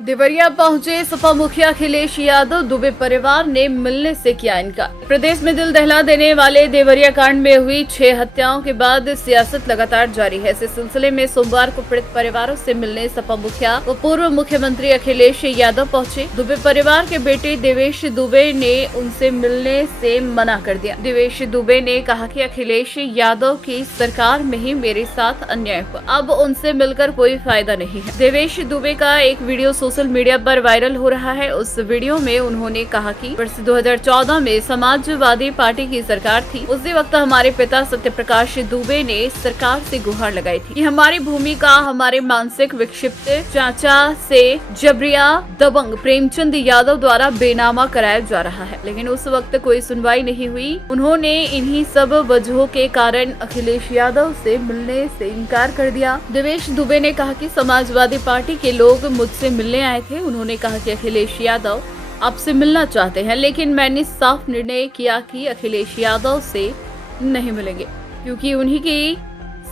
देवरिया पहुंचे सपा मुखिया अखिलेश यादव। दुबे परिवार ने मिलने से किया इनकार। प्रदेश में दिल दहला देने वाले देवरिया कांड में हुई 6 हत्याओं के बाद सियासत लगातार जारी है। इस सिलसिले में सोमवार को पीड़ित परिवारों से मिलने सपा मुखिया व पूर्व मुख्यमंत्री अखिलेश यादव पहुंचे। दुबे परिवार के बेटे देवेश दुबे ने उनसे मिलने से मना कर दिया। देवेश दुबे ने कहा कि अखिलेश यादव की सरकार में ही मेरे साथ अन्याय हुआ, अब उनसे मिलकर कोई फायदा नहीं है। देवेश दुबे का एक वीडियो सोशल मीडिया पर वायरल हो रहा है। उस वीडियो में उन्होंने कहा कि वर्ष 2014 में समाजवादी पार्टी की सरकार थी। उसी वक्त हमारे पिता सत्यप्रकाश दुबे ने सरकार से गुहार लगाई थी कि हमारी भूमि का हमारे मानसिक विक्षिप्त चाचा से जबरिया दबंग प्रेमचंद यादव द्वारा बेनामा कराया जा रहा है, लेकिन उस वक्त कोई सुनवाई नहीं हुई। उन्होंने इन्हीं सब वजहों के कारण अखिलेश यादव से मिलने से इनकार कर दिया। देवेश दुबे ने कहा कि समाजवादी पार्टी के लोग मुझसे मिलने आए थे। उन्होंने कहा कि अखिलेश यादव आपसे मिलना चाहते हैं, लेकिन मैंने साफ निर्णय किया कि अखिलेश यादव से नहीं मिलेंगे, क्योंकि उन्हीं की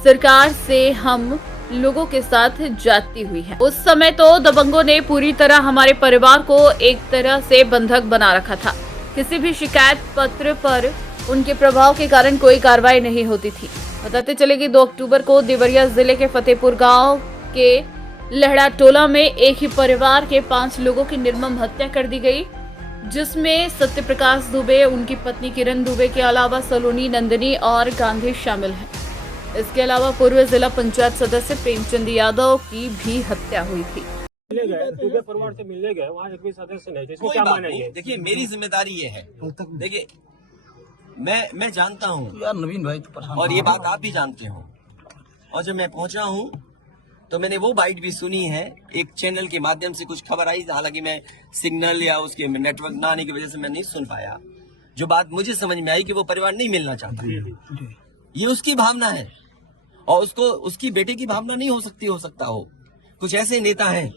सरकार से हम लोगों के साथ जाती हुई है। उस समय तो दबंगों ने पूरी तरह हमारे परिवार को एक तरह से बंधक बना रखा था। किसी भी शिकायत पत्र पर उनके प्रभाव के कारण कोई कार्रवाई नहीं होती थी। बताते चले कि 2 अक्टूबर को देवरिया जिले के फतेहपुर गांव के लहड़ा टोला में एक ही परिवार के 5 लोगों की निर्मम हत्या कर दी गई, जिसमें सत्यप्रकाश दुबे, उनकी पत्नी किरण दुबे के अलावा सलोनी, नंदिनी और गांधी शामिल हैं। इसके अलावा पूर्व जिला पंचायत सदस्य प्रेमचंद यादव की भी हत्या हुई थी। दुबे परिवार से मिलने गए, वहाँ एक भी सदस्य नहीं थे, इसमें क्या माना है? देखिए, मेरी जिम्मेदारी ये है। देखिए, मैं जानता हूँ यार नवीन भाई तो और ये बात आप भी जानते हो, और जब मैं पहुंचा हूँ तो मैंने वो बाइट भी सुनी है। एक चैनल के माध्यम से कुछ खबर आई, हालांकि मैं सिग्नल या उसके नेटवर्क ना आने की वजह से मैं नहीं सुन पाया। जो बात मुझे समझ में आई कि वो परिवार नहीं मिलना चाहता, ये उसकी भावना है और उसको उसकी बेटे की भावना नहीं हो सकता हो। कुछ ऐसे नेता हैं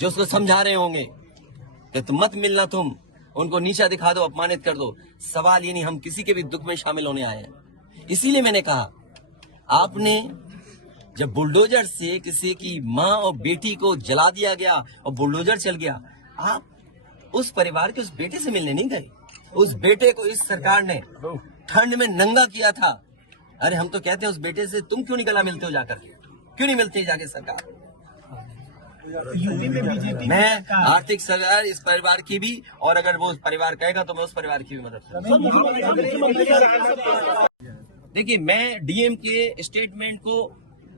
जो उसको समझा रहे होंगे कि तुम मत मिलना, तुम उनको नीचा दिखा दो, अपमानित कर दो। सवाल ये नहीं, हम किसी के भी दुख में शामिल होने आए हैं। इसीलिए मैंने कहा, आपने जब बुलडोजर से किसी की माँ और बेटी को जला दिया गया और बुलडोजर चल गया, आप उस परिवार के उस बेटे से मिलने नहीं गए। उस बेटे को इस सरकार ने ठंड में नंगा किया था। अरे हम तो कहते हैं उस बेटे से तुम क्यों नहीं गला मिलते हो जाकर, क्यों नहीं मिलते जाके सरकार? मैं आर्थिक सहायता इस परिवार की भी, और अगर वो परिवार कहेगा तो मैं उस परिवार की भी मदद करूंगा। देखिए, मैं डीएम के स्टेटमेंट को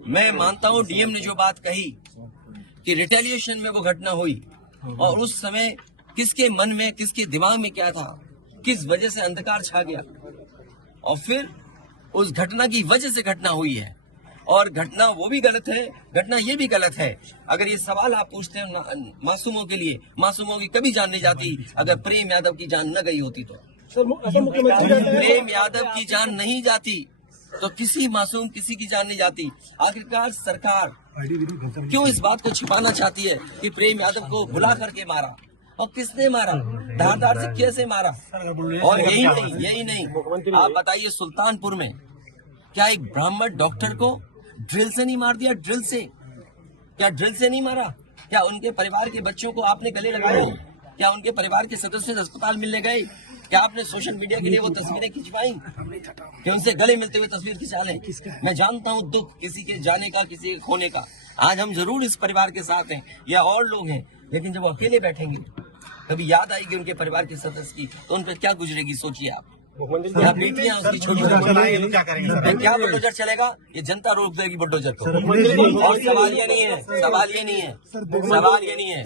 मैं मानता हूं। डीएम ने जो बात कही कि रिटेलिएशन में वो घटना हुई, और उस समय किसके मन में, किसके दिमाग में क्या था, किस वजह से अंधकार छा गया, और फिर उस घटना की वजह से घटना हुई है। और घटना वो भी गलत है, घटना ये भी गलत है। अगर ये सवाल आप पूछते हैं मासूमों के लिए, मासूमों की कभी जान नहीं जाती। अगर प्रेम यादव की जान न गई होती तो प्रेम यादव की जान नहीं जाती तो किसी मासूम किसी की जान नहीं जाती। आखिरकार सरकार क्यों इस बात को छिपाना चाहती है कि प्रेम यादव को भुला करके मारा, और किसने मारा, धारदार से कैसे मारा? और यही नहीं, आप बताइए, सुल्तानपुर में क्या एक ब्राह्मण डॉक्टर को ड्रिल से नहीं मार दिया? ड्रिल से, क्या ड्रिल से नहीं मारा? क्या उनके परिवार के बच्चों को आपने गले लगाए? क्या उनके परिवार के सदस्य अस्पताल मिलने गए? क्या आपने सोशल मीडिया के लिए वो तस्वीरें खिंचवाई कि उनसे गले मिलते हुए तस्वीर खिंचा लें? मैं जानता हूँ दुख किसी के जाने का, किसी के खोने का। आज हम जरूर इस परिवार के साथ हैं या और लोग हैं, लेकिन जब वो अकेले बैठेंगे, कभी याद आएगी उनके परिवार के सदस्य की, तो उन पर क्या गुजरेगी, सोचिए आप। क्या बेटियां उसकी छोटी क्या बुलडोजर चलेगा? ये जनता रोक देगी बुलडोजर को। और सवाल ये नहीं है, सवाल ये नहीं है।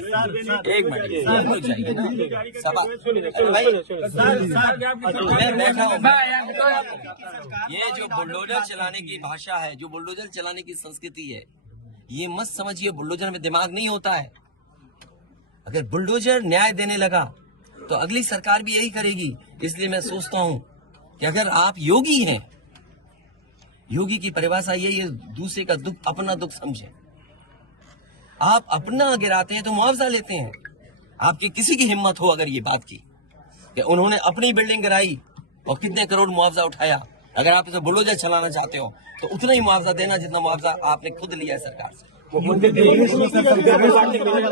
एक मिनट चाहिए ना, सवाल मैं बैठा हूँ। ये जो बुलडोजर चलाने की भाषा है, जो बुलडोजर चलाने की संस्कृति है, ये मत समझिए बुलडोजर में दिमाग नहीं होता है। अगर बुलडोजर न्याय देने लगा तो अगली सरकार भी यही करेगी। इसलिए मैं सोचता हूं कि अगर आप योगी हैं, योगी की परिभाषा यही है, दूसरे का दुख अपना दुख समझे। आप अपना गिराते हैं तो मुआवजा लेते हैं। आपकी किसी की हिम्मत हो अगर ये बात की कि उन्होंने अपनी बिल्डिंग गिराई और कितने करोड़ मुआवजा उठाया, अगर आप इसे बुलडोजर चलाना चाहते हो तो उतना ही मुआवजा देना जितना मुआवजा आपने खुद लिया है सरकार से।